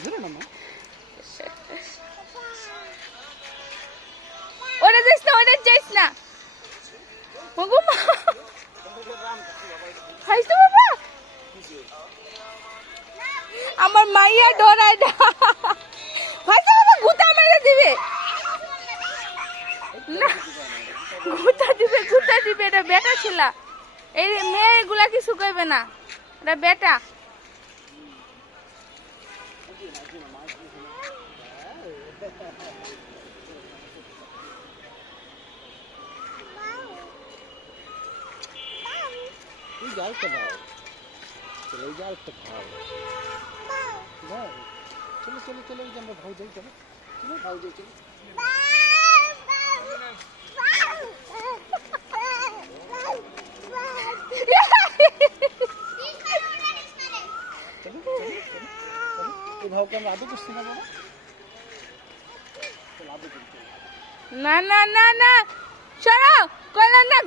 ধরে না মা ওরে যাইস না মগু মা খাইছো বাবা আমার মাইয়া ডরায় না খাইছো বাবা গুতা মেরে দিবে না গুতা দিবে এটা বেটা ছেলা এই মেয়েগুলা কিছু কইবে না এটা বেটা जाल तो भाव चलो जाल तो भाव चलो चलो चलो जब भाव जाए चलो चलो भाव जाए चलो भाव का आदि कुछ ना बाबा ना ना ना ना चलो कल ना